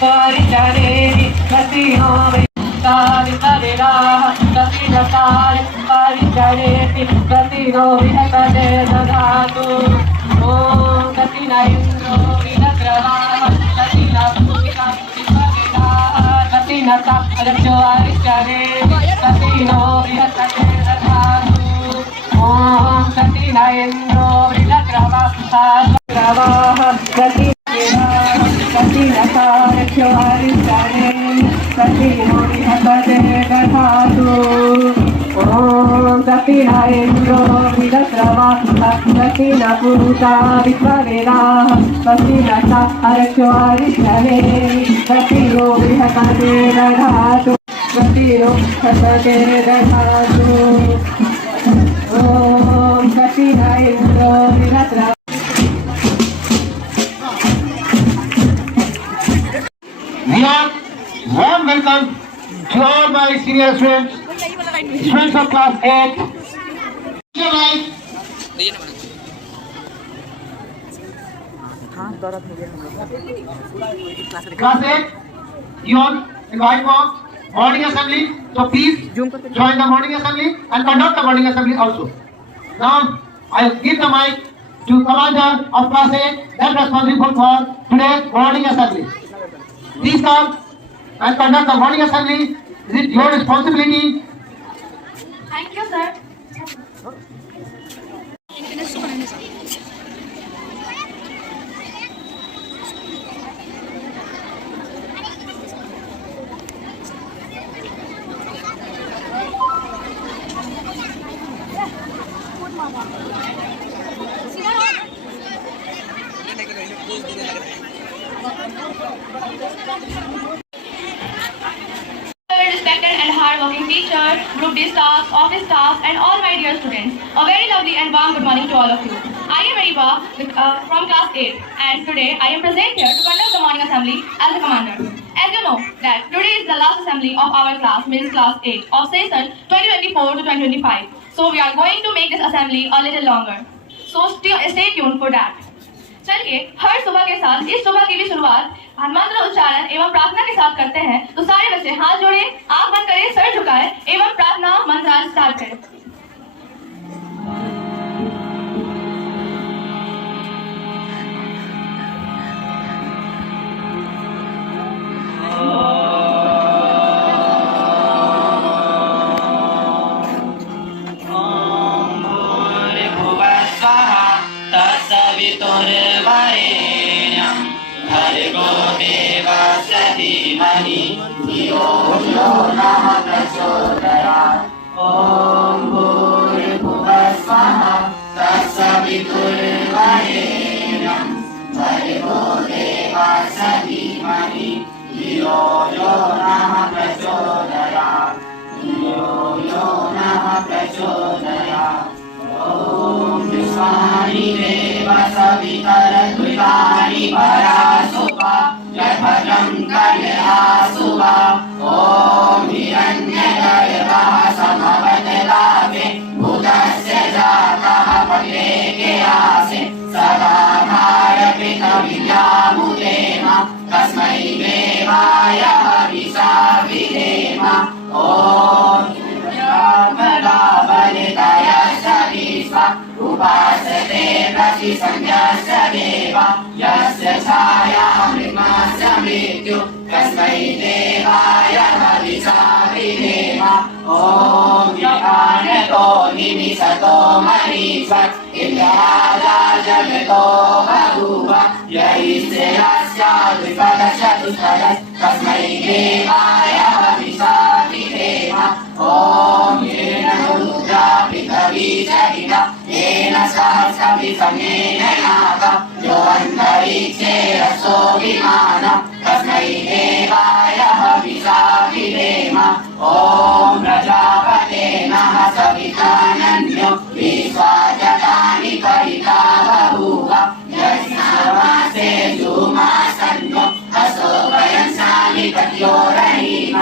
परिचरेति गतिनो विहतदेराः गतिनकार परिचरेति गतिनो विहतदे दधातु ॐ गतिन इन्द्रो विनक्रवाः गतिन भूमिका गतिन रक्षो परिचरेति गतिनो विहतदे दधातु ॐ गतिन इन्द्रो विनक्रवाः गति रक्षो परिचरेति गतिनो विहतदे दधातु ॐ गतिन इन्द्रो विनक्रवाः गतिन भूता विश्ववेदाः गतिन रक्षो परिचरेति गतिनो विहतदे दधातु गतिनो विहतदे दधातु ॐ गतिन इन्द्रो विनक्रवाः We are warm welcome to all my senior students, students of class 8. Class 8, you all invite for morning assembly. So please join the morning assembly and conduct the morning assembly also. Now I give the mic to commander of class 8 that responsible for today's morning assembly. Please come and conduct the morning assembly. Is it your responsibility? Thank you, sir. Respected and hard-working teachers, group D staff, office staff, and all my dear students, a very lovely and warm good morning to all of you. I am Ariba from class 8, and today I am present here to conduct the morning assembly as a commander. As you know that today is the last assembly of our class, means class 8 of session 2024 to 2025. So we are going to make this assembly a little longer. So stay tuned for that. चलिए हर सुबह के साथ इस सुबह की भी शुरुआत मंत्र उच्चारण एवं प्रार्थना के साथ करते हैं। तो सारे बच्चे हाथ जोड़ें, आंख बंद करें, सर झुकाएं एवं प्रार्थना मंत्र स्टार्ट करें। उपासते प्रतिसंज्ञस्य देव यस्य छायामृतस्य मृत्यु तस्मै देवाय हविषा विधेम ॐ यज्ञतो निमिषतो मरीषत् इन्द्राजा जगतो बभूव यैस्य यस्याद्विपदशतुष्फलस् तस्मै देवाय हविषा विधेम ॐ येन रुद्रा पृथिवी चरिता येन सहस्रविसमेन नाग यो अन्तरिक्षे रसो विमानम् तस्मै देवाय हविषा विधेम ॐ प्रजापते नः सवितानन्यो विश्वाजतानि परिता बभूव यस्मासे जुमासन्नो असो वयं सामिपत्यो रहीम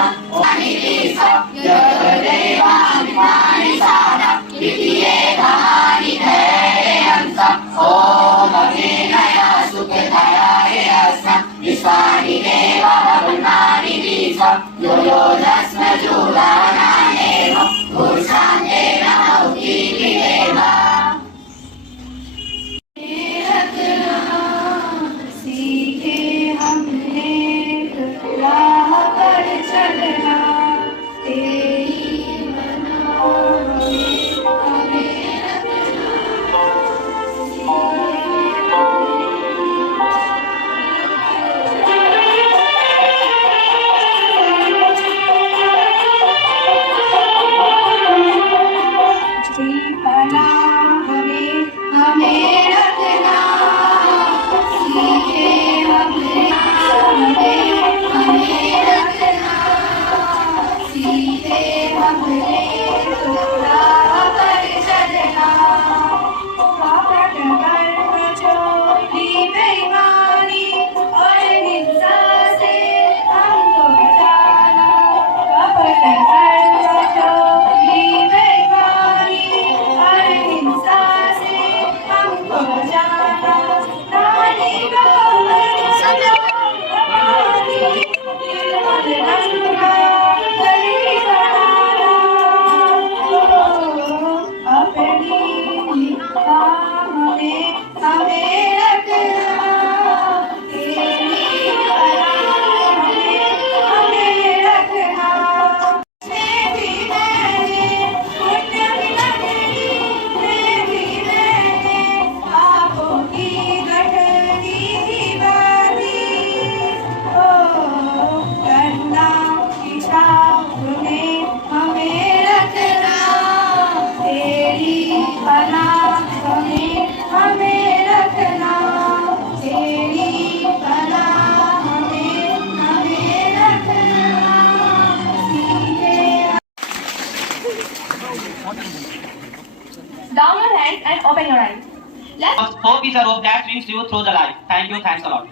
देवानि मानि सारा विद्ये धानि धैर्यन्त ॐ अग्नेय सुखधायाय अस्म विश्वानि देवः ब्रह्माणि दीश यो यो दस्मजुगानानेव पुरुषान्तेन मौक्तिविदेव सीखे हमने राह पर चलना तेरी बनावे हमें Down your hands and open your eyes. Let's Hope is a rope that swings you through the life. Thank you. Thanks a lot.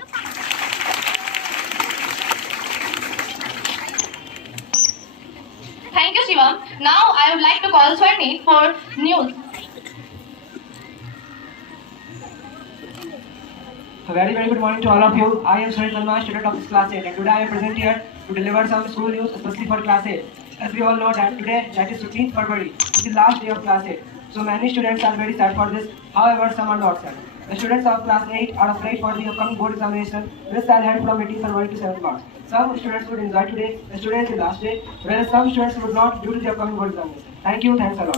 Thank you, Shivam. Now I would like to call Swarni for news. A very good morning to all of you. I am Swarni Sharma, student of this class 8, and today I am present here to deliver some school news, especially for class 8. As we all know that today, that is 15th February, is the last day of class 8. So many students are very sad for this. However, some are not sad. The students of class 8 are afraid for the upcoming board examination, which are held from 18th February to 7th March. Some students would enjoy today, the students the last day, whereas some students would not due to the upcoming board examination. Thank you, thanks a lot.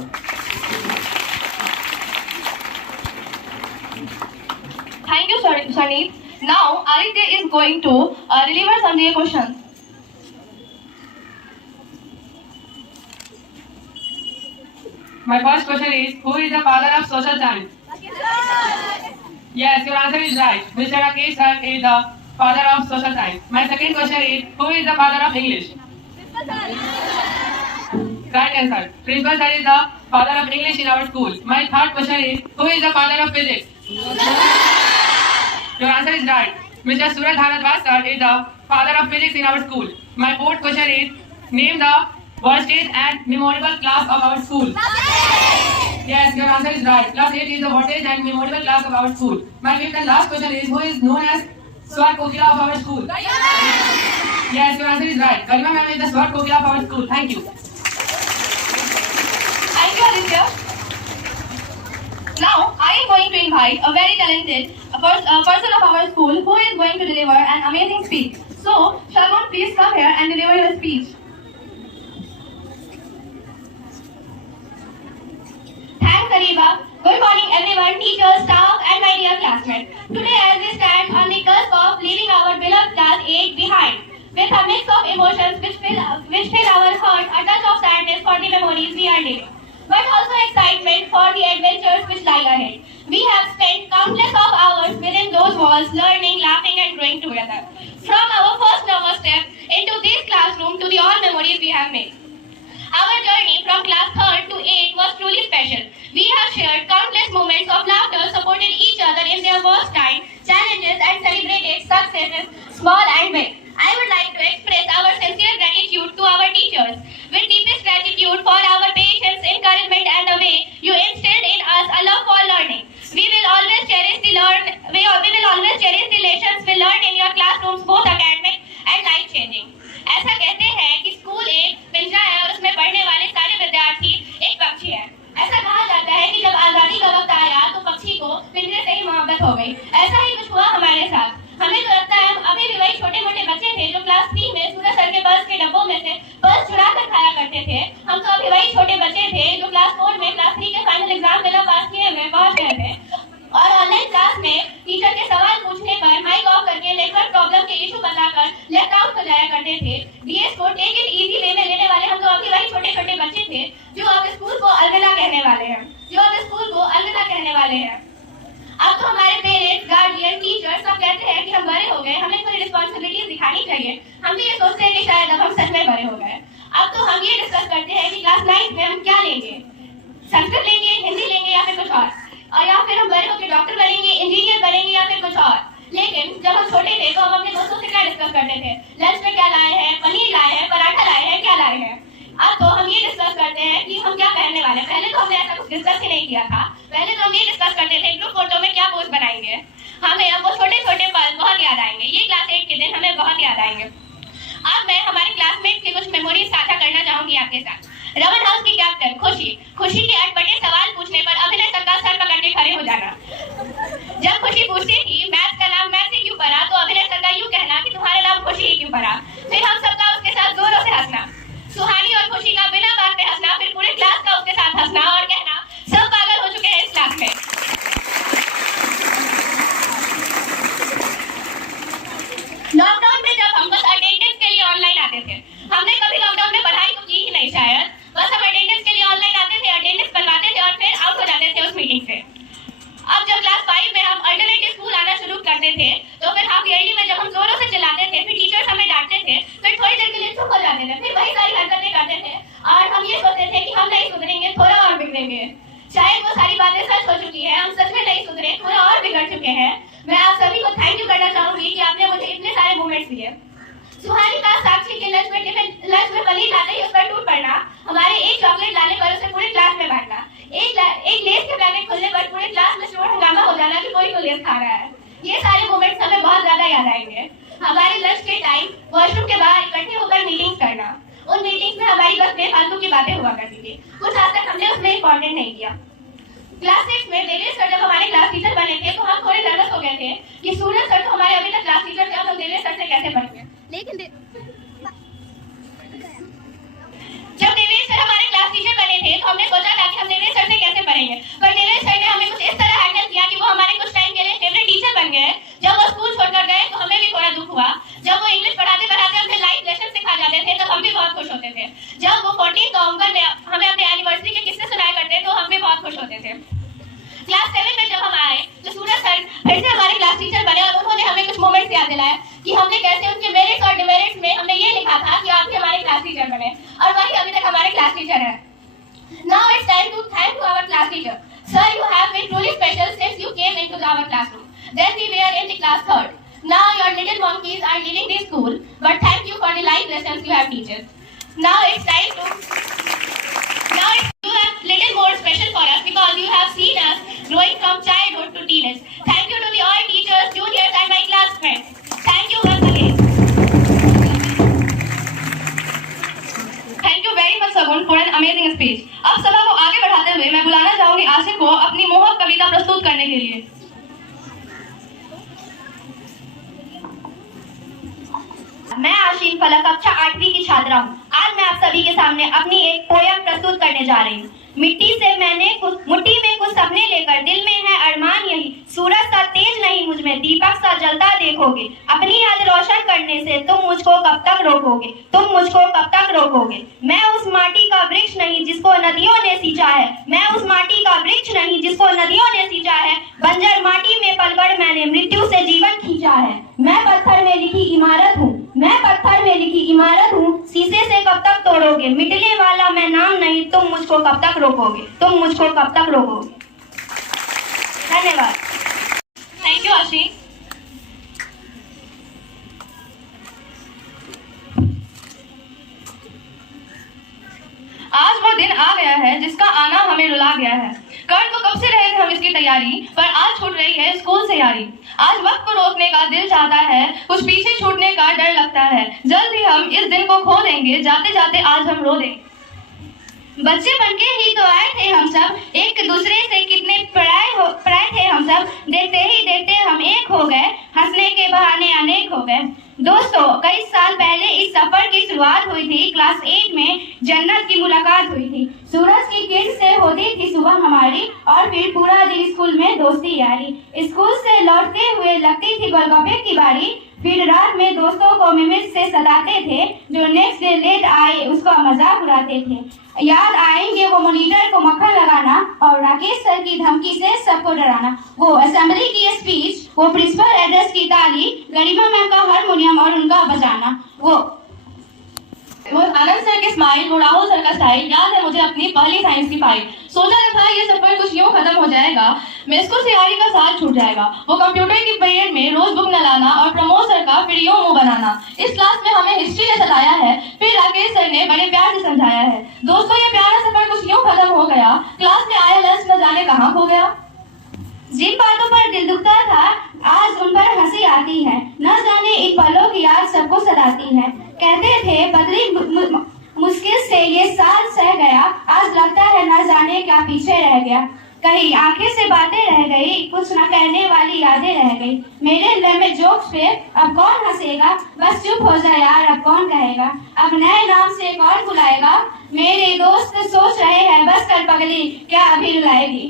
Thank you, Swarni. Now Aditya is going to deliver some of the questions. My first question is, who is the father of social science? Yes, your answer is right. Mr. Rakesh sir is the father of social science. My second question is, who is the father of English? Right answer. Principal sir is the father of English in our school. My third question is, who is the father of physics? Your answer is right. Mr. Suraj Bharadwaj sir is the father of physics in our school. My fourth question is, name the worstest and memorable class of our school. Yes, your answer is right. Class 8 is the worstest and memorable class of our school. My fifth and last question is, who is known as Swart Kokila of our school? Yes, your answer is right. Garima ma'am is the Swart Kokila of our school. Thank you. Thank you, Aditya. Now I am going to invite a very talented person of our school who is going to deliver an amazing speech. So, Shalman, please come here and deliver your speech. Thanks, Ariba. Good morning, everyone, teachers, staff, and my dear classmates. Today, as we stand on the cusp of leaving our beloved class 8 behind, with a mix of emotions which fill our heart, a touch of sadness for the memories we are living, but also excitement for the adventures which lie ahead. We have spent countless of hours within those walls, learning, laughing, and growing together. From our first nervous step into this classroom to the all memories we have made. Our journey from class 3rd to 8 was truly special. We have shared countless moments of laughter, supported each other in their worst time, challenges, and celebrated successes, small and big. I would like to express our sincere gratitude to our teachers, with deepest gratitude for our patience, encouragement, and the way you instilled in us a love for learning. We will always cherish the lessons we learned in your classroom मोहब्बत हो गई। ऐसा ही कुछ हुआ हमारे साथ। हमें तो लगता है हम अभी भी वही छोटे मोटे बच्चे थे जो क्लास 3 में सूरज सर के पर्स के डब्बों में से पर्स चुरा कर खाया करते थे। हम तो अभी वही छोटे बच्चे थे जो क्लास 4 में क्लास 3 के फाइनल एग्जाम बिना पास किए हुए पहुंच गए थे और ऑनलाइन क्लास में टीचर के सवाल पूछने पर माइक ऑफ करके नेटवर्क प्रॉब्लम के इशू बताकर लेफ्ट आउट हो जाया करते थे। डीएस को टेक इट इजी वे में लेने वाले हम तो अभी वही छोटे छोटे बच्चे थे जो अब स्कूल को अलविदा कहने वाले हैं। अब तो हमारे पेरेंट्स, गार्डियन, टीचर सब कहते हैं कि हम बड़े हो गए, हमें थोड़ी रिस्पांसिबिलिटीज दिखानी चाहिए। हम भी ये सोचते हैं कि शायद अब हम सच में बड़े हो गए। अब तो हम ये डिस्कस करते हैं कि क्लास 9 में हम क्या लेंगे, संस्कृत लेंगे, हिंदी लेंगे या फिर कुछ और या फिर हम बड़े होकर डॉक्टर बनेंगे, इंजीनियर बनेंगे या फिर कुछ और। लेकिन जब हम छोटे थे तो हम अपने दोस्तों से क्या डिस्कस करते थे, लंच में क्या लाए हैं, पनीर लाए हैं, पराठा लाए हैं, क्या लाए हैं। अब तो हम ये डिस्कस करते हैं कि हम क्या पहनने वाले हैं। पहले तो हमने ऐसा कुछ डिस्कस ही नहीं किया था। पहले तो हम ये डिस्कस करते थे ग्रुप फोटो में क्या पोज बनाएंगे। हमें अब वो छोटे छोटे पल बहुत याद आएंगे। ये क्लास 8 के दिन हमें बहुत याद आएंगे। अब मैं हमारे क्लासमेट की कुछ मेमोरीज साझा करना चाहूंगी आपके साथ। रमन हाउस की कैप्टन खुशी के अटपटे सवाल पूछने पर अभिनय सर का सर पकड़ के खड़े हो जाना। जब खुशी पूछती थी मैथ्स का नाम मैथ से क्यों पढ़ा, तो अभिनय सर का यूं कहना कि तुम्हारा नाम खुशी ही क्यों पढ़ा। फिर हम सबका उसके साथ जोरों से हंसना, सुहानी और खुशी का बिना बात पे हंसना, फिर पूरे क्लास का उसके साथ हंसना और कहना सब पागल हो चुके हैं इस क्लास में। लॉकडाउन में जब हम बस अटेंडेंस के लिए ऑनलाइन आते थे, हमने कभी लॉकडाउन में पढ़ाई तो की ही नहीं शायद, बस हम अटेंडेंस के लिए ऑनलाइन आते थे, अटेंडेंस बनवाते थे और फिर आउट हो जाते थे उस मीटिंग से। अब जब क्लास 5 में हम अल्टरनेटिव स्कूल आना शुरू करते थे तो फिर हाफ ईयरली में जब हम जोरों से चिल्लाते थे, फिर टीचर्स हमें डांटते थे, फिर थोड़ी देर के लिए चुप हो जाते थे, फिर वही सारी हरकतें करते थे और हम ये सोचते थे कि हम नहीं सुधरेंगे, थोड़ा और बिगड़ेंगे। शायद वो सारी बातें सच हो चुकी है, हम सच में नहीं सुधरे, थोड़ा और बिगड़ चुके हैं। मैं आप सभी को थैंक यू करना चाहूंगी कि आपने मुझे इतने सारे मोमेंट्स दिए। सुहानी का साक्षी के लंच में पनीर लाते ही उस पर टूट पड़ना, हमारे एक चॉकलेट लाने पर उसे पूरे क्लास में बांटना, एक लेस के पैकेट खुलने पर पूरे क्लास में शोर हंगामा हो जाना कि कोई तो लेस खा रहा है। ये सारे मोमेंट्स हमें बहुत ज्यादा याद आएंगे। हमारे लंच के टाइम वॉशरूम के बाहर इकट्ठे होकर मीटिंग्स करना, उन मीटिंग्स में हमारी बस बेफालतू की बातें हुआ करती थी, कुछ आज तक हमने उसमें इंपॉर्टेंट नहीं किया। क्लास 6 में देवेश सर जब हमारे क्लास टीचर बने थे तो हम थोड़े नर्वस हो गए थे कि सूरज सर तो हमारे अभी तक क्लास टीचर थे, हम देवेश सर से कैसे पढ़ेंगे। लेकिन जब देवेश सर हमारे क्लास टीचर बने थे तो हमने सोचा था कि हम देवेश सर से कैसे पढ़ेंगे, पर देवेश सर ने हमें कुछ इस तरह हैंडल किया कि वो हमारे कुछ टाइम के लिए फेवरेट टीचर बन गए। जब वो स्कूल छोड़कर गए तो हमें भी थोड़ा दुख हुआ। जब वो इंग्लिश पढ़ाते पढ़ाते हमें लाइव लेसन सिखा जाते थे तब हम भी बहुत खुश होते थे। जब वो 14 नवंबर में हमें अपने एनिवर्सरी के किस्से सुनाया करते तो हम भी बहुत खुश होते थे। क्लास 7 में जब हम आए तो सूरज सर फिर से हमारे क्लास टीचर बने और उन्होंने हमें कुछ मोमेंट्स याद दिलाए कि हमने कैसे उनके मेरिट्स और डिमेरिट्स में हमने ये लिखा था कि आप भी हमारे क्लास टीचर बने और वही अभी तक हमारे क्लास टीचर है। Now it's time to thank to our class teacher. Sir, you have been truly special since you came into our classroom. Then we were in the class 3rd. Now your little monkeys are leaving the school, but thank you for the life lessons you have taught us. Now it's you have little more special for us because you have seen us growing from childhood to teenage. Thank you to the all teachers, juniors and my classmates. Thank you once again. Thank you very much Sagun for an amazing speech. अब सभा को आगे बढ़ाते हुए मैं बुलाना चाहूंगी आसिफ को अपनी मोहक कविता प्रस्तुत करने के लिए। मैं आशीन फलक कक्षा 8वीं की छात्रा हूँ। आज मैं आप सभी के सामने अपनी एक पोयम प्रस्तुत करने जा रही हूँ। मुट्ठी में कुछ सपने लेकर दिल में है अरमान यही, सूरज सा तेज नहीं मुझ में दीपक सा जलता देखोगे, अपनी याद रोशन करने से तुम मुझको कब तक रोकोगे। मैं उस माटी का वृक्ष नहीं जिसको नदियों ने सींचा है, बंजर माटी में पलकर मैंने मृत्यु से जीवन खींचा है। मैं पत्थर में लिखी इमारत हूँ, शीशे से कब तक तोड़ोगे, मिटने वाला मैं नाम नहीं, तुम मुझको कब तक रोकोगे। धन्यवाद। थैंक यू आशीष। आज वो दिन आ गया है जिसका आना हमें रुला गया है। कर तो कब से रहे थे हम इसकी तैयारी, पर आज छूट रही है स्कूल से यारी। आज वक्त को रोकने का दिल चाहता है, कुछ पीछे छूटने का डर लगता है। जल्द ही हम इस दिन को खो देंगे, जाते जाते आज हम रो देंगे। बच्चे बनके ही तो आए थे हम सब, एक दूसरे से कितने पराए थे हम सब। देखते ही गए, हंसने के बहाने अनेक हो गए। दोस्तों, कई साल पहले इस सफर की शुरुआत हुई थी। क्लास 8 में जन्नत की मुलाकात हुई थी। सूरज की किरण से होती थी सुबह हमारी, और फिर पूरा दिन स्कूल में दोस्ती यारी। स्कूल से लौटते हुए लगती थी गोलगप्पे की बारी, फिर रात में दोस्तों को मिमिक्स से सताते थे, जो नेक्स्ट डे लेट आए उसका मजाक उड़ाते थे। याद आएंगे वो मॉनिटर को मक्खन लगाना और राकेश सर की धमकी से सबको डराना, वो असेंबली की स्पीच, वो प्रिंसिपल एड्रेस की ताली, गरिमा मैम का हारमोनियम और उनका बजाना, वो आनंद सर के स्माइल, वो राहुल सर का स्टाइल। याद है मुझे अपनी पहली साइंस की फाइल। सोचा न था ये सफर कुछ यूं खत्म हो जाएगा, मेस्को से यारी का साथ छूट जाएगा। वो कंप्यूटर की पीरियड में रोज बुक न लाना और प्रमोद सर का फिर यूं मुंह बनाना। इस क्लास में हमें हिस्ट्री ने सताया है, फिर राकेश सर ने बड़े प्यार से समझाया है। दोस्तों, ये प्यारा सफर कुछ यूं खत्म हो गया, क्लास में आया लंच न जाने कहाँ खो गया। जिन बातों पर दिल दुखता था, आज उन पर हंसी आती है। न जाने इन पलों की याद सबको सताती है। कहते थे बदली मुश्किल से ये साल सह गया, आज लगता है न जाने क्या पीछे रह गया। कहीं आंखें से बातें रह गई, कुछ न कहने वाली यादें रह गई। मेरे लम्बे जोक्स पे अब कौन हंसेगा, बस चुप हो जा यार, अब कौन कहेगा, अब नए नाम से कौन बुलाएगा। मेरे दोस्त सोच रहे हैं बस कर पगली, क्या अभी रुलाएगी।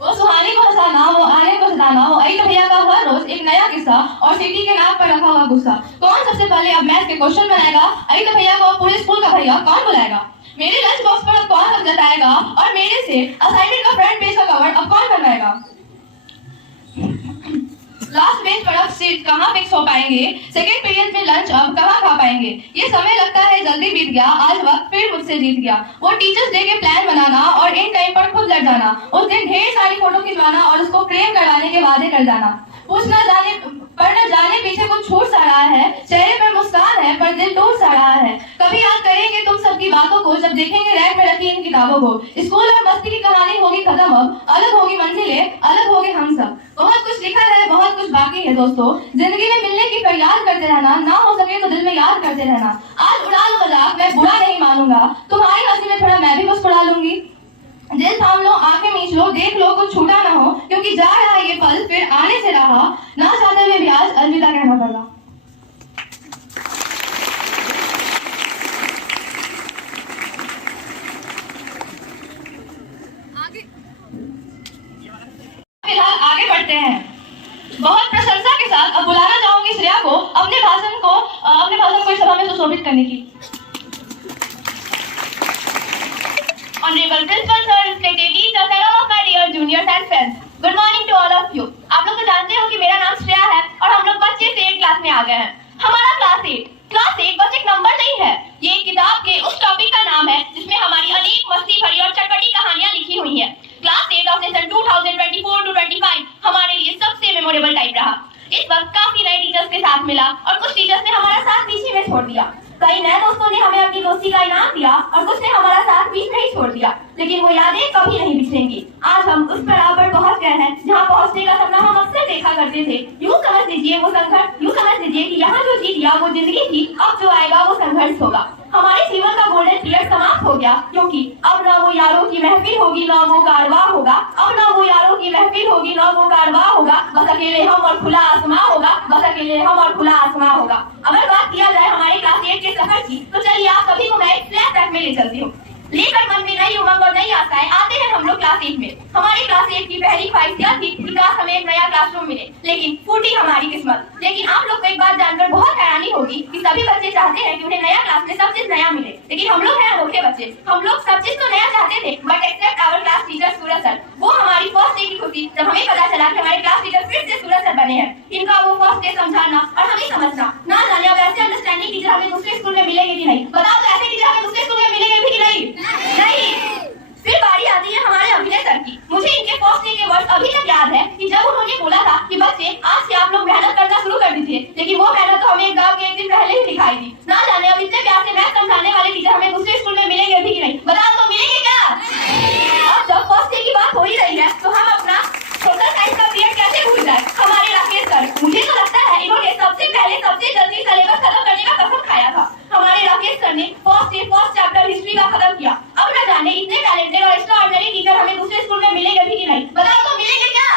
वो सुहानी को हंसाना, वो आने को सताना, वो एक भैया का हर रोज एक नया किस्सा और सिटी के नाक पर रखा हुआ गुस्सा। कौन सबसे पहले अब मैथ के क्वेश्चन बनाएगा, अरे भैया को पूरे स्कूल का भैया कौन बुलाएगा। मेरे लंच बॉक्स पर अब कौन हक जताएगा, और मेरे से असाइनमेंट का फ्रंट पेज का कवर अब कौन बनवाएगा। लास्ट बेंच पर अब सीट कहाँ फिक्स हो पाएंगे, सेकंड पीरियड में लंच अब कहाँ खा पाएंगे। ये समय लगता है जल्दी बीत गया, आज वक्त फिर मुझसे जीत गया। वो टीचर्स डे के प्लान बनाना और इन टाइम पर खुद लड़ जाना, उस दिन ढेर सारी फोटो खिंचवाना और उसको फ्रेम करवाने के वादे कर जाना। कुछ न जाने पीछे कुछ छूट सा रहा है, चेहरे पर मुस्कान है पर दिल टूट सा रहा है। कभी याद करेंगे तुम सबकी बातों को, जब देखेंगे रैक में रखी इन किताबों को। स्कूल और मस्ती की कहानी होगी खत्म, अब अलग होगी मंजिलें, अलग होगे हम सब। बहुत कुछ लिखा है, बहुत कुछ बाकी है दोस्तों। जिंदगी में मिलने की फरियाद करते रहना, ना हो सके तो दिल में याद करते रहना। आज उड़ा लो मजाक, मैं बुरा नहीं मानूंगा, तुम्हारी हंसी में थोड़ा मैं भी मुस्कुरा लूंगी। दिल थाम लो, आंखें मीच लो, देख लो कुछ छूटा ना हो, क्योंकि जा रहा है ये पल फिर आने से रहा, ना चाहते हुए भी आज अलविदा कहना पड़ा। फिलहाल आगे बढ़ते हैं। बहुत प्रशंसा के साथ अब बुलाना चाहूंगी श्रेया को अपने भाषण को इस सभा में सुशोभित करने की। Honorable Principal Sir, respected teachers and all of my dear juniors and friends, good morning to all of you. आप लोग तो जानते हो कि मेरा नाम श्रेया है और हम लोग बच्चे से 8 क्लास में आ गए हैं। हमारा क्लास 8 बस एक नंबर नहीं है, ये एक किताब के उस टॉपिक का नाम है जिसमें हमारी अनेक मस्ती भरी और चटपटी कहानियां लिखी हुई है। क्लास 8 ऑफ सेशन 2024-25 हमारे लिए सबसे मेमोरेबल टाइम रहा। इस वक्त काफी नए टीचर्स के साथ मिला और कुछ टीचर्स ने हमारा साथ पीछे में छोड़ दिया। कई नए दोस्तों ने हमें अपनी दोस्ती का इनाम दिया और कुछ ने हमारा साथ बीच में ही छोड़ दिया, लेकिन वो यादें कभी नहीं बिछेंगी। आज हम उस पड़ाव पर पहुंच गए हैं जहां पहुंचने का सपना हम अक्सर देखा करते थे। यूं समझ लीजिए वो संघर्ष, यूं समझ लीजिए कि यहाँ जो जीत लिया वो जिंदगी थी, अब जो आएगा वो संघर्ष होगा। हमारे जीवन का गोल्डन पीरियड समाप्त हो गया, क्योंकि अब ना वो यारों की महफिल होगी, ना वो कारवां होगा। अब ना वो यारों की महफिल होगी, ना वो कारवां होगा, बस अकेले हम और खुला आसमां होगा, बस अकेले हम और खुला आसमां होगा। अगर बात किया जाए हमारे क्लास 8 के सफर की, तो चलिए आप सभी को मैं एक फ्लैशबैक में ले चलती हूँ। लेकर मन में नई उमंग और नई आशाएं आते हैं हम लोग क्लास 8 में। हमारी क्लास 8 की पहली ख्वाहिश यह थी कि काश हमें एक नया क्लासरूम मिले, लेकिन फूटी हमारी किस्मत। लेकिन आप लोग को एक बात जानकर बहुत हैरानी होगी कि सभी बच्चे चाहते हैं कि उन्हें नया क्लास में सब चीज नया मिले, लेकिन हम लोग हैं अनोखे बच्चे। हम लोग सब चीज तो नया चाहते थे, but except our class teacher Suraj sir. वो हमारी फर्स्ट डे की खुशी जब हमें पता चला कि हमारे क्लास टीचर फिर से सूरज सर बने हैं। इनका वो फर्स्ट डे समझाना और हमें समझना, ना जाने अब ऐसे अंडरस्टैंडिंग टीचर हमें दूसरे स्कूल में मिलेंगे कि नहीं। बताओ तो ऐसे टीचर हमें दूसरे स्कूल में मिलेंगे भी कि नहीं? नहीं। फिर बारी आती है हमारे अभिनय सर की। मुझे इनके फर्स्ट डे के वर्ड्स अभी तक याद है कि जब उन्होंने बोला था कि बच्चे आज से आप लोग मेहनत करना शुरू कर दीजिए, लेकिन वो मेहनत तो हमें एग्जाम के एक दिन पहले ही दिखाई दी। ना जाने अब इतने प्यार से मैथ समझाने वाले टीचर हमें दूसरे स्कूल में मिलेंगे भी कि नहीं। बताओ तो मिलेंगे क्या? अब जब फर्स्ट डे की बात हो ही रही है तो हम अपना सोशल साइंस का पीरियड कैसे भूल जाए। हमारे राकेश सर, मुझे तो लगता है इन्होंने सबसे पहले सबसे जल्दी सिलेबस खत्म करने का कसम खाया था। हमारे राकेश सर ने फर्स्ट चैप्टर हिस्ट्री का खत्म किया। अब न जाने इतने टैलेंटेड और एक्स्ट्राऑर्डिनरी टीचर हमें दूसरे स्कूल में मिलेंगे भी कि नहीं। बताओ तो मिलेंगे क्या?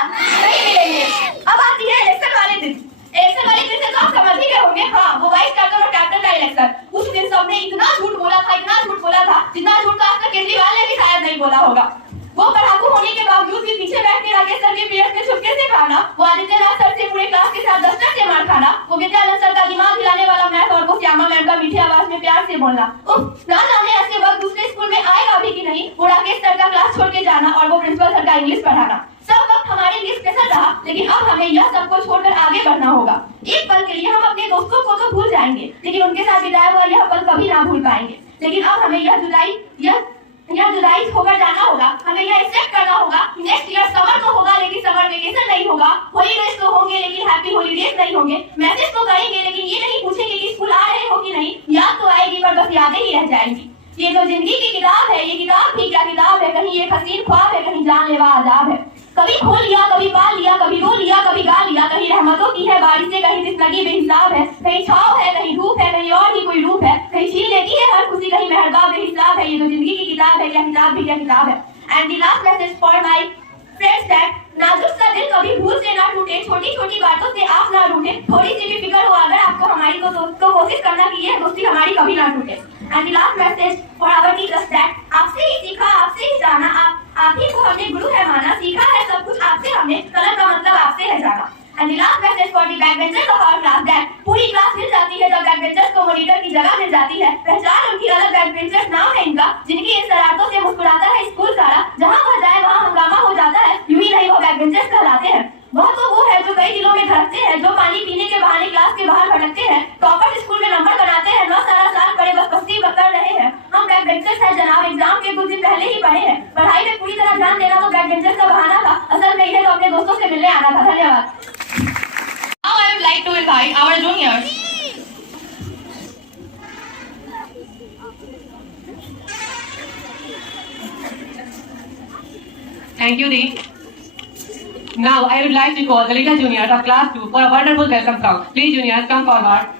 नहीं मिलेंगे। अब आती है इलेक्शन वाली बोलना। ना जाने ऐसे वक्त दूसरे स्कूल में आएगा भी कि नहीं, वो राकेश सर का क्लास छोड़ के जाना और वो प्रिंसिपल सर का इंग्लिश पढ़ाना। सब वक्त हमारे लिए स्पेशल रहा, लेकिन अब हमें यह सब कुछ छोड़कर आगे बढ़ना होगा। एक पल के लिए हम अपने दोस्तों को तो भूल जाएंगे, लेकिन उनके साथ बिताया हुआ यह पल कभी ना भूल पाएंगे। लेकिन अब हमें यह जुदाई होकर जाना होगा। हमें यह एक्सेप्ट करना होगा, नेक्स्ट ईयर समर तो होगा लेकिन समर वेकेशन नहीं होगा, हॉलीडेज तो होंगे लेकिन हैप्पी हॉलीडेज नहीं होंगे, मैसेज तो करेंगे लेकिन ये नहीं पूछेंगे कि स्कूल आ रहे हो कि नहीं। याद तो आएगी पर बस यादें ही रह जाएंगी। ये तो जिंदगी की किताब है, ये किताब भी क्या किताब है, कहीं ये हसीन ख्वाब है, कहीं जानलेवा आजाब है। कभी खोल लिया, कभी पाल लिया, कभी रो लिया, कभी गा लिया, कहीं रहमतों की है बारिशें, कहीं तिसलगी बेहिसाब है, कहीं छाव है, कहीं धूप है, कहीं और ही कोई रूप है, कहीं छीन लेती है हर खुशी, कहीं मेहरबा बेहिसाब है। ये तो जिंदगी की किताब है, क्या किताब भी क्या किताब है। And the last message for my friends that नाजुक सा दिल कभी भूल से ना टूटे, छोटी छोटी बातों से आप ना रूठे, थोड़ी सी भी फिक्र हो अगर आपको हमारी तो कोशिश करना कि ये दोस्ती हमारी कभी ना टूटे। And the last message for our teachers that आपसे ही सीखा, आपसे ही जाना, आप ही को हमने गुरु है माना, सीखा है सब कुछ आपसे हमने, कलम का मतलब आपसे है जाना। And the last message for the backbenchers of our class that पूरी क्लास मिल जाती है जब बैकबेंचर्स को मॉनिटर की जगह मिल जाती है। पहचान उनकी अलग, बैकबेंचर्स नाम है इनका, जिनकी इन शरारतों से मुस्कुराता है स्कूल सारा, जहाँ वह जाए वहाँ हंगामा हो जाता है, यूं ही नहीं वो बैकबेंचर्स कहलाते हैं। वह तो वो है जो कई दिलों में धड़कते हैं, जो पानी पीने के बहाने क्लास के बाहर भटकते हैं, टॉपर स्कूल में नंबर बनाते हैं, न सारा साल पढ़े बस मस्ती कर रहे हैं। हम बैक बेंचर्स हैं जनाब, एग्जाम के कुछ दिन पहले ही पढ़े हैं। पढ़ाई में पूरी तरह ध्यान देना तो बैक बेंचर्स का बहाना था, असल में इन्हें तो अपने दोस्तों से मिलने आना था। धन्यवाद। Now I would like to invite our juniors. Thank you, Dee. Now I would like to call the little juniors of class 2 for a wonderful welcome song. Please, juniors, come forward.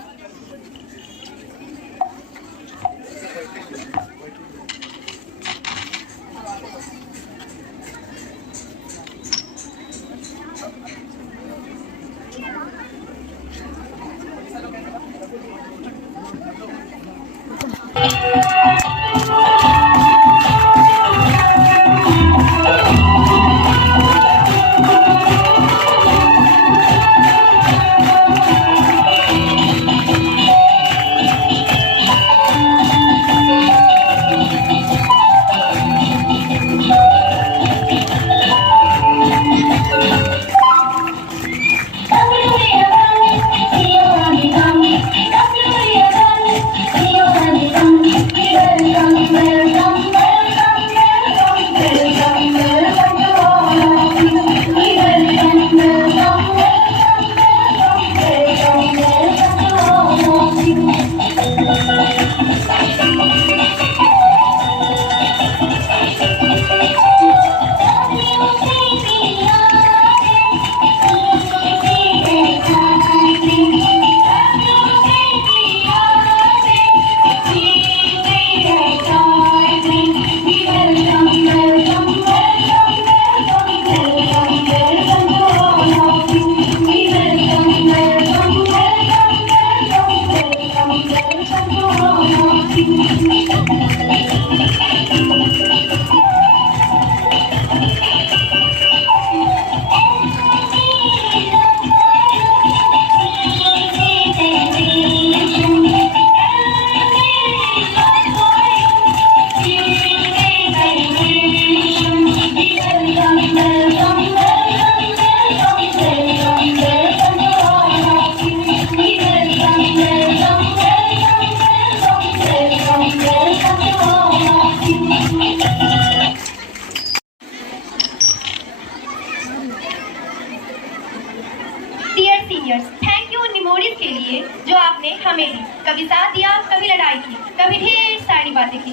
Thank you उन memories के लिए जो आपने हमें दी। कभी साथ दिया, कभी लड़ाई की, कभी ढेर सारी बातें की,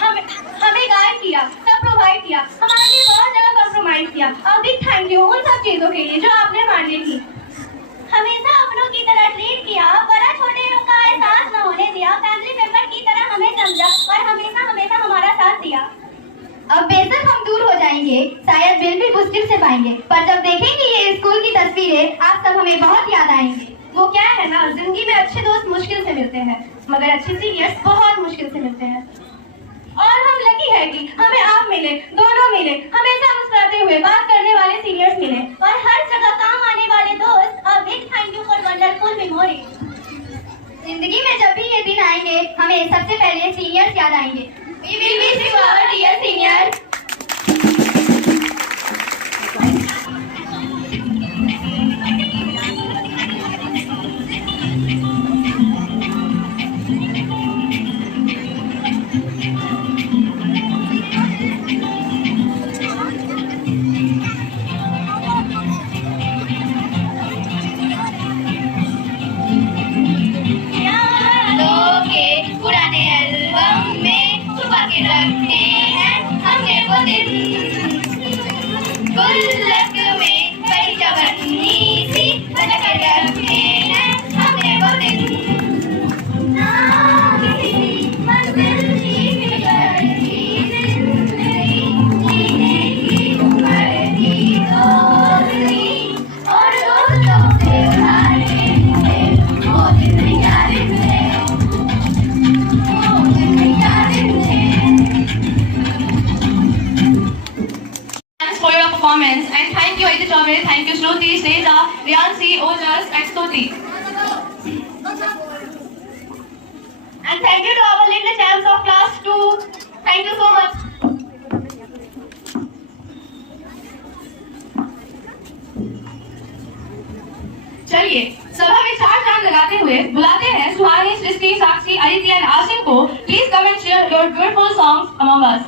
हमें गाइड किया, सब प्रोवाइड किया, हमारे लिए बहुत जगह कॉम्प्रोमाइज किया। और बिग थैंक यू उन सब चीजों के लिए जो आपने मान ली थी। हमेशा अपनों की तरह ट्रीट किया, बड़ा छोटे का एहसास न होने दिया, फैमिली मेंबर की तरह हमें समझा और हमेशा हमेशा हमारा साथ दिया। अब बेशक हम दूर हो जाएंगे, शायद बिल भी मुश्किल से पाएंगे, पर जब देखेंगे ये स्कूल की तस्वीरें, आप सब हमें बहुत याद आएंगे। वो क्या है ना, जिंदगी में अच्छे दोस्त मुश्किल से मिलते हैं, मगर अच्छे सीनियर्स बहुत मुश्किल से मिलते हैं। और हम लकी है कि हमें आप मिले, दोनों मिले, हमेशा मुस्कुराते हुए बात करने वाले सीनियर्स मिले और हर जगह काम आने वाले दोस्त। और big thank you for wonderful memories. जिंदगी में जब भी भी ये दिन आएंगे, हमें सबसे पहले सीनियर्स याद आएंगे। We will miss you, our dear seniors. रखते हैं हमने वो दिन, गुल्लक में बड़ी जवानी सी बना कर रखते हैं हमने वो दिन। मंजिल की फिक्र की जिंदगी, जीने की उम्र की दोस्ती, और दोस्तों से उधारे थे वो दिन याद थे, वो दिन याद थे। For your performance, and thank you Aditya Chaudhary, thank you Shruti, Sneha, Riyansi, Ojas and Stuti. And thank you to our little champs of class 2. Thank you so much. चलिए सभा में 4 चांद लगाते हुए बुलाते हैं सुहानी, सृष्टि, साक्षी, अदिति and आसिम को। Please come and share your beautiful songs among us.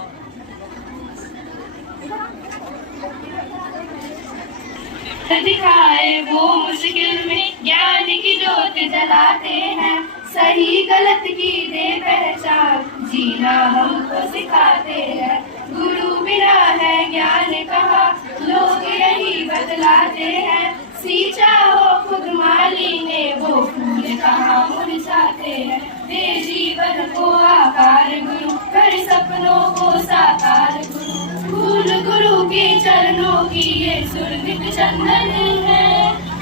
दिखाए वो मुश्किल में ज्ञान की जोत जलाते हैं, सही गलत की दे पहचान, जीना हमको सिखाते हैं। गुरु बिना है ज्ञान कहाँ, लोग यही बतलाते हैं। सींचा हो खुद माली ने वो फूल कहाँ मुरझाते हैं। दे जीवन को आकार गुरु, कर सपनों को साकार गुरु। फूल गुरु के चरणों की ये सुरभित चंदन है,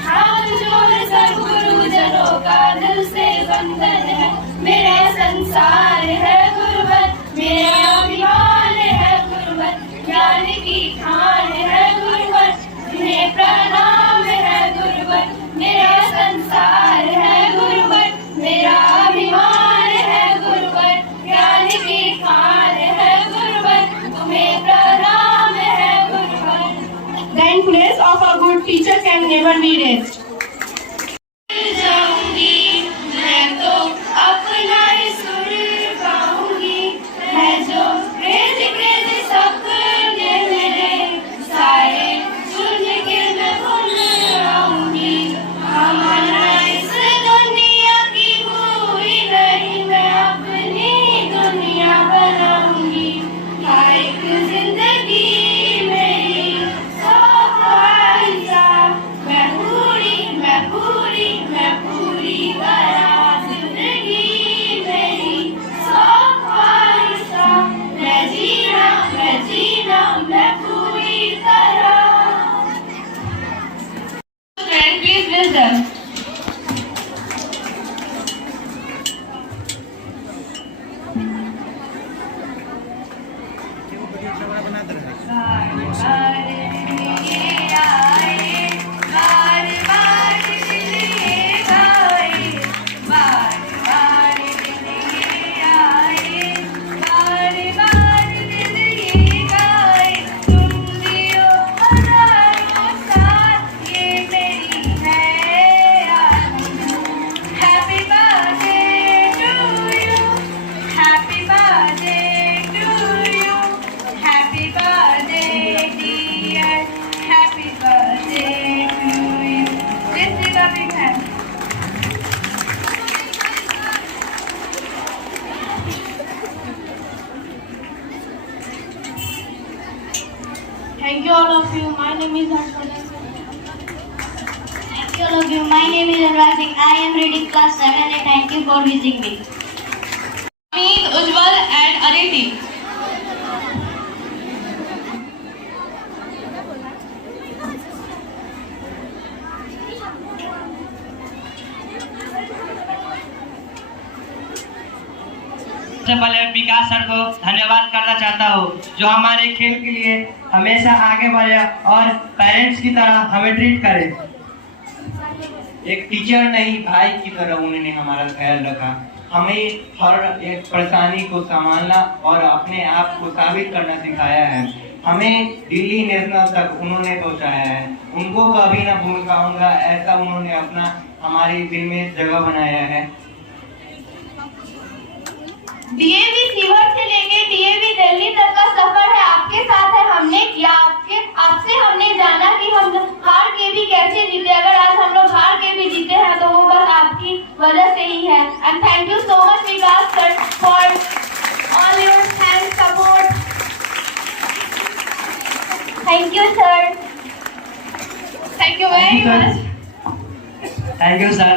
हाथ जोड़ सब गुरुजनों का दिल से वंदन है। मेरा संसार है गुरुवत, मेरा अभिमान है गुरुवत, ज्ञान की खान है गुरुवत, तुम्हें प्रणाम है गुरुवत। मेरा संसार है गुरुवत, मेरा अभिमान है गुरुवत, ज्ञान की खान है गुरुवत, तुम्हें प्रणाम है गुरुवत। The influence of a good teacher can never be raised. जाऊंगी मैं तो अपना ही सुर गाऊंगी, है जो क्रेज़ी क्रेज़ी सपने मेरे सारे सुन के मैं भूल आऊंगी। हमारा इस दुनिया की हुई नहीं, मैं अपनी दुनिया बनाऊंगी। हर एक जिंदगी मेरी ख्वाहिशा, मैं पूरी करा जिंदगी मेरी ख्वाहिशा। मैं जीना मैं पूरी तरह। Friend, please bless them. Thank you all of you. My name is Harshvardhan. Thank you all of you. My name is Anurag. I am reading class 7 and thank you for visiting me. Meet Ujjwal and Aditi. सबसे पहले विकास sir को धन्यवाद करना चाहता हूँ, जो हमारे खेल के लिए हमेशा आगे बढ़े और पेरेंट्स की तरह हमें ट्रीट करे। एक टीचर नहीं भाई की तरह उन्होंने हमारा ख्याल रखा। हमें हर एक परेशानी को संभालना और अपने आप को साबित करना सिखाया है। हमें दिल्ली नेशनल तक उन्होंने पहुंचाया है। उनको कभी ना भूल पाऊंगा, ऐसा उन्होंने अपना हमारे दिल में जगह बनाया है। डीएवी सीवर से लेके डीएवी दिल्ली तक का सफर है आपके साथ है हमने किया, आपसे हमने जाना कि हम हार के भी कैसे जीते। अगर आज हम लोग हार के भी जीते हैं तो वो बस आपकी वजह से ही है। And thank you so much Vikas sir for all your hand support. Thank you sir. Thank you very much. Thank you, sir.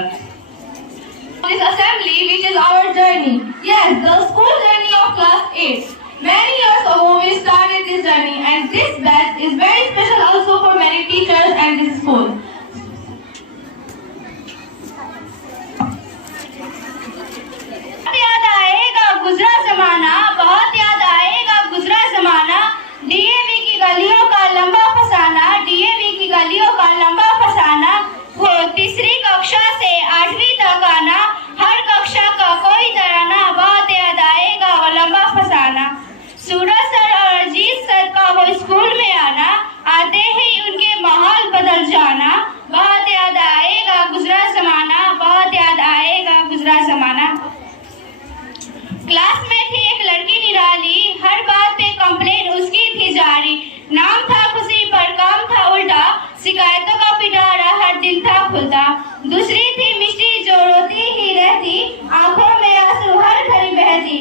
This assembly, which is our journey. Yes, the school journey of class 8. Many years ago, we started this journey, and this batch is very special also for many teachers and this school. याद आएगा गुजरा जमाना, बहुत याद आएगा गुजरा जमाना। DAV की गलियों का लंबा फसाना, डीएवी की गलियों का लंबा फसाना। वो तीसरी कक्षा से 8वीं तक आना, हर कक्षा का कोई तराना। बहुत याद आएगा वो लंबा फसाना। सूरज सर और अजीत सर का वो स्कूल में आना, आते ही उनके माहौल बदल जाना। बहुत याद आएगा गुजरा जमाना, बहुत याद आएगा गुजरा जमाना। क्लास में थी एक लड़की निराली, हर बात पे कंप्लेन उसकी थी जारी। नाम था खुशी पर काम था उल्टा, शिकायतों का पिटारा हर दिन था खुलता। दूसरी थी मिष्टी जो रोती ही रहती, आंखों में आंसू हर घड़ी बहती।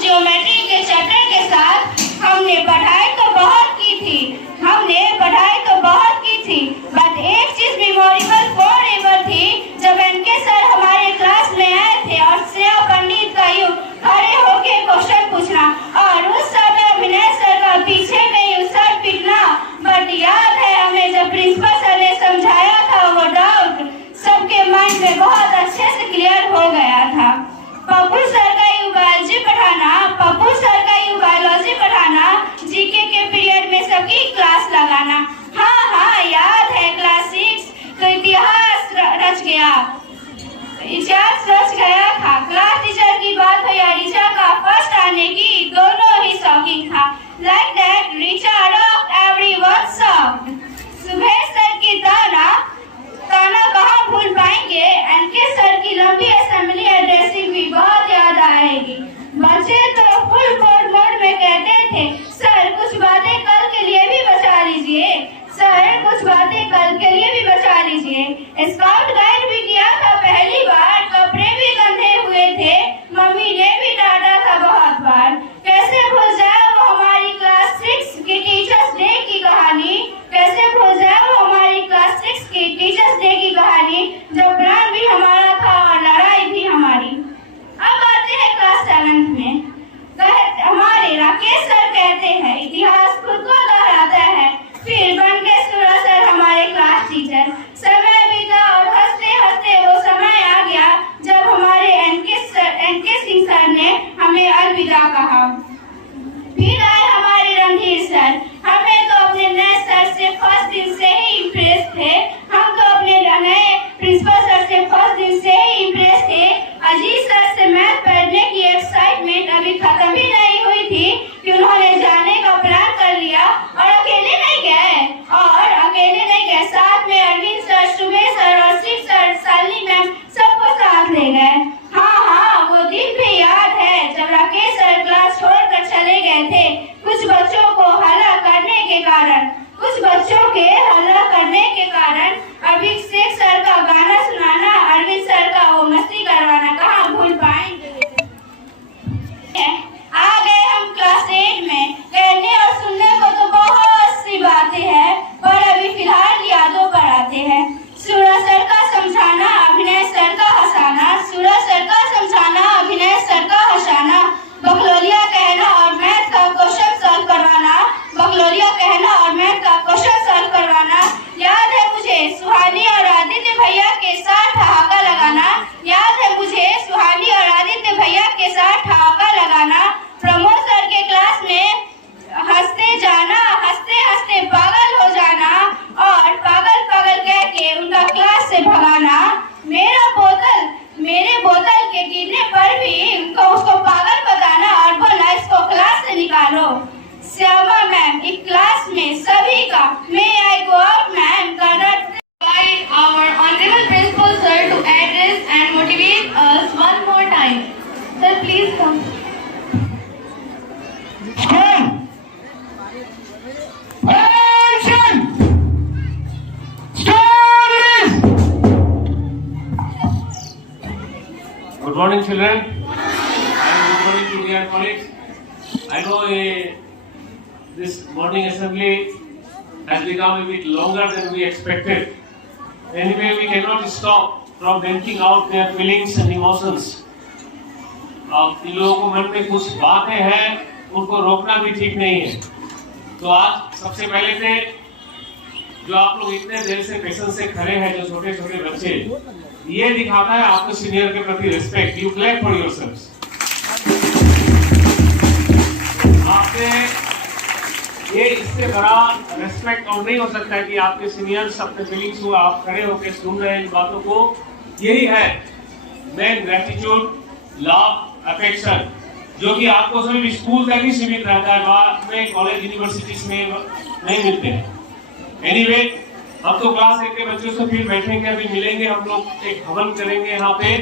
ज्योमेट्री के चैप्टर के साथ हमने पढ़ाई तो बहुत की थी, हमने पढ़ाई तो बहुत की थी, बट एक चीज मेमोरेबल फॉरएवर थी। जब एनके सर हमारे क्लास में आए थे और श्रेया पंडित का यूं खड़े होके क्वेश्चन पूछना, और उस समय विनय सर का पीछे में यूं सर पीटना। बट याद है हमें जब प्रिंसिपल सर ने समझाया था वो डाउट सबके माइंड में बहुत अच्छे से क्लियर हो गया था। पप्पू सर का यूं बायोलॉजी पढ़ाना, पप्पू सर का यूं बायोलॉजी पढ़ाना, जीके के पीरियड में सबकी क्लास लगाना। हाँ याद है क्लास 6 तो इतिहास रच गया, इतिहास रच गया था। क्लास टीचर की बात हो या रीचा का फर्स्ट आने की, दोनों ही शॉकिंग था। Like that Richa rock everyone soft. सुबह सर की ताना कहाँ भूल पाएंगे। एनके सर की लंबी असेंबली एड्रेसिंग भी बहुत याद आएगी। बच्चे तो फुल मोड में कहते थे, सर कुछ बातें कल के लिए भी बचा लीजिए, सर कुछ बातें कल के लिए भी बचा लीजिए। स्काउट गाइड भी किया था पहली बार, कपड़े भी गंदे हुए थे, मम्मी ने भी डांटा था बहुत बार। कैसे भूल जाए वो हमारी क्लास 6 की टीचर्स डे की कहानी, कैसे भूल जाए वो हमारी क्लास 6 की टीचर्स डे की कहानी, जब प्लान भी हमारा था और लड़ाई भी हमारी। अब आते हैं क्लास 7 में। हमारे राकेश सर कहते हैं इतिहास खुद को दोहराता है, फिर बन के सूरज सर हमारे क्लास टीचर। समय बीता और हंसते morning, children. And good morning to dear colleagues. I know this morning assembly has become a bit longer than we expected. Anyway, we cannot stop from venting out their feelings and emotions. इन लोगों को मन में कुछ बातें हैं, उनको रोकना भी ठीक नहीं है। तो आज सबसे पहले से जो आप लोग इतने देर से पेशेंस से खड़े हैं, जो छोटे छोटे बच्चे, ये दिखाता है आपके सीनियर के प्रति respect. You clap for yourselves. आपसे ये इससे बड़ा रिस्पेक्ट और नहीं हो सकता है कि आपके सीनियर्स अपने फीलिंग्स को आप खड़े होकर सुन रहे हैं इन बातों को। यही है मेन ग्रेटिट्यूड, लव, अफेक्शन, जो कि आपको सिर्फ स्कूल तक ही सीमित रहता है, बाद में कॉलेज यूनिवर्सिटीज में नहीं मिलते हैं। एनीवे, हम तो क्लास 1 के बच्चों से फिर बैठेंगे, अभी मिलेंगे, हम लोग एक हवन करेंगे यहाँ पे।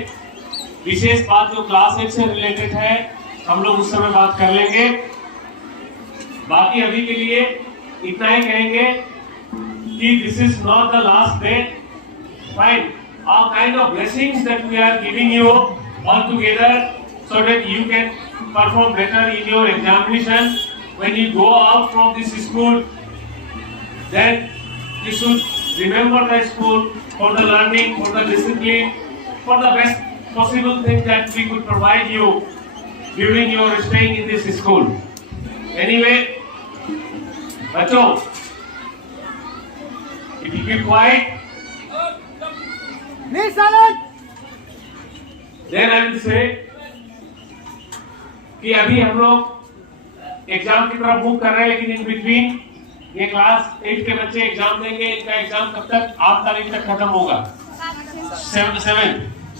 विशेष बात जो क्लास 1 से रिलेटेड है हम लोग उस समय बात कर लेंगे। बाकी अभी के लिए इतना ही कहेंगे कि this is not the last day. Fine, all kind of blessings that we are giving you all together so that you can perform better in your examination when you go out from this school. Then you should remember the school for the learning, for the discipline, for the best possible thing that we could provide you during your staying in this school. Anyway, बच्चों, if you keep quiet, then I will say कि अभी हम लोग exam की तरफ move कर रहे हैं, लेकिन इन बिटवीन ये क्लास 8 के बच्चे एग्जाम देंगे। इनका एग्जाम कब तक? 8 तारीख तक खत्म होगा।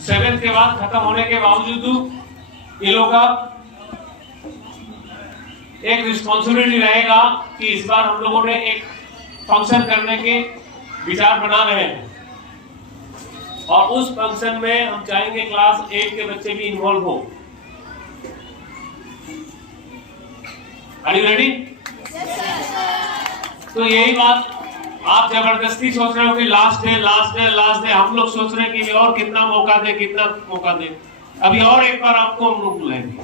7 के बाद खत्म होने के बावजूद ये लोग का एक रिस्पॉन्सिबिलिटी रहेगा कि इस बार हम लोगों ने एक फंक्शन करने के विचार बना रहे हैं, और उस फंक्शन में हम चाहेंगे क्लास 8 के बच्चे भी इन्वॉल्व हो। Are you ready? तो यही बात, आप जबरदस्ती सोच रहे हो कि लास्ट डे, हम लोग सोच रहे हैं कि और कितना मौका दे। अभी और एक बार आपको हम लोग बुलाएंगे।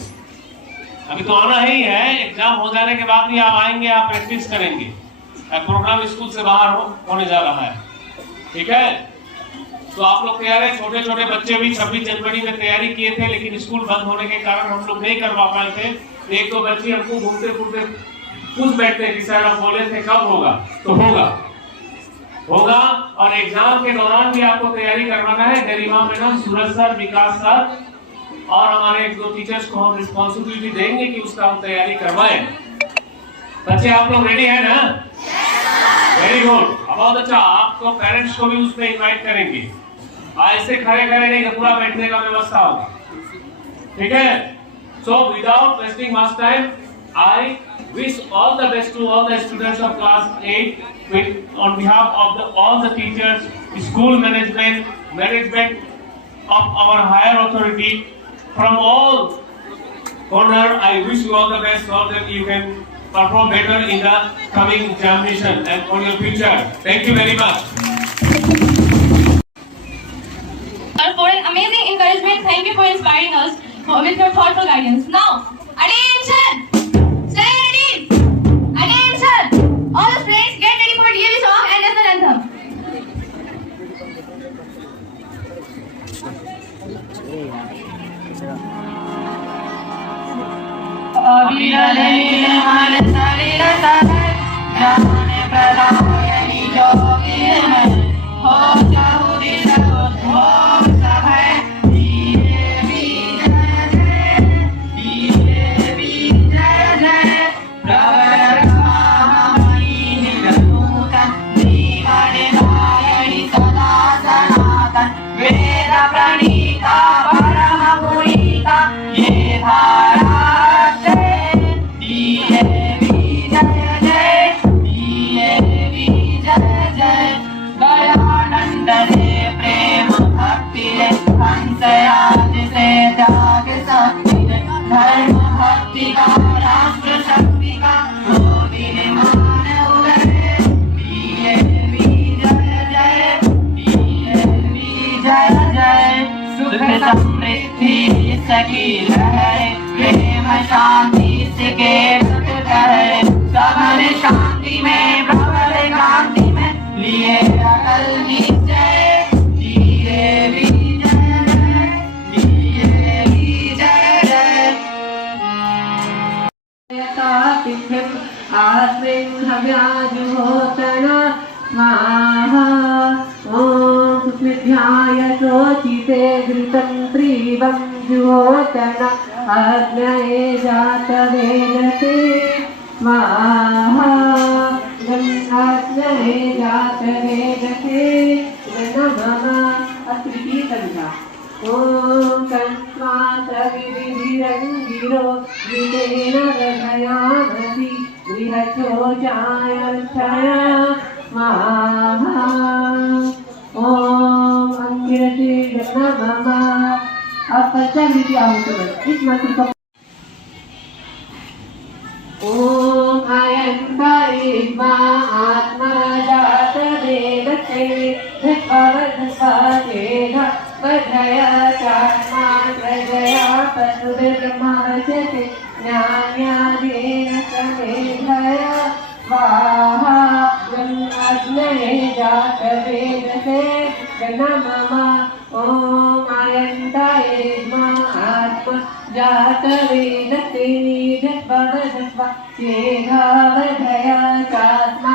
अभी तो आना ही है, एग्जाम हो जाने के बाद भी आप आएंगे, आप प्रैक्टिस करेंगे। प्रोग्राम स्कूल से बाहर होने जा रहा है, ठीक है? तो आप लोग तैयार है। छोटे छोटे बच्चे भी 26 जनवरी में तैयारी किए थे, लेकिन स्कूल बंद होने के कारण हम लोग नहीं करवा पाए थे। एक दो बच्चे हमको घूमते फिरते पूछ बैठते कि सर आप बोले थे कब होगा, तो होगा। और एग्जाम के दौरान भी आपको तैयारी करवाना है। गरिमा मैडम, सूरज सर, विकास सर और हमारे 1-2 टीचर्स को हम रिस्पॉन्सिबिलिटी देंगे कि उसका हम तैयारी करवाएं। बच्चे आप लोग रेडी है ना? Very good. बहुत अच्छा। आपको पेरेंट्स को भी उसमें इनवाइट करेंगे। ऐसे खड़े नहीं, पूरा बैठने का व्यवस्था होगा, ठीक है? So without wasting much time, I wish all the best to all the students of class 8 on behalf of all the teachers, school management of our higher authority from all corner. I wish you all the best so that you can perform better in the coming examination and for your future. Thank you very much. Sir, for an amazing encouragement, thank you for inspiring us with your thoughtful guidance. Now, attention! Stay ready! Attention! All the students, get ready for DAV song and national anthem. समृद्धि सखी लहरे प्रेम शांति के सघन शांति में प्रबल कांति में लिए अकल निश्चय लिए विजय आश्रिंहव्याजुहोतना स्वाहा ॐ सुस्मिध्याय शोचिते घृतं त्रिवं जुहोतना अग्नये जातवेदसे स्वाहा अग्नये जातवेदसे नमः अत्रिकी संध्या ॐ तन्वासविधिरङ्गिरो विदेन रघयामसि गृहचोचायक्षय स्वाहा ॐ अंगिरसे नमः। अब पश्चात विधि आहुति इस मंत्र का ॐ अयन्तायित्वा आत्मजात वेदसे धत्पवधस्वादेह वधया चात्मान प्रजया पशुभिर्ब्रह्मवचते ज्ञान्यादेन समेधया स्वाहा अग्नये जातवेदसे नमः। ॐ आयन्तायेद्मा आत्मा जातवेदसे धत्पवधस्वादेह वधया चात्मा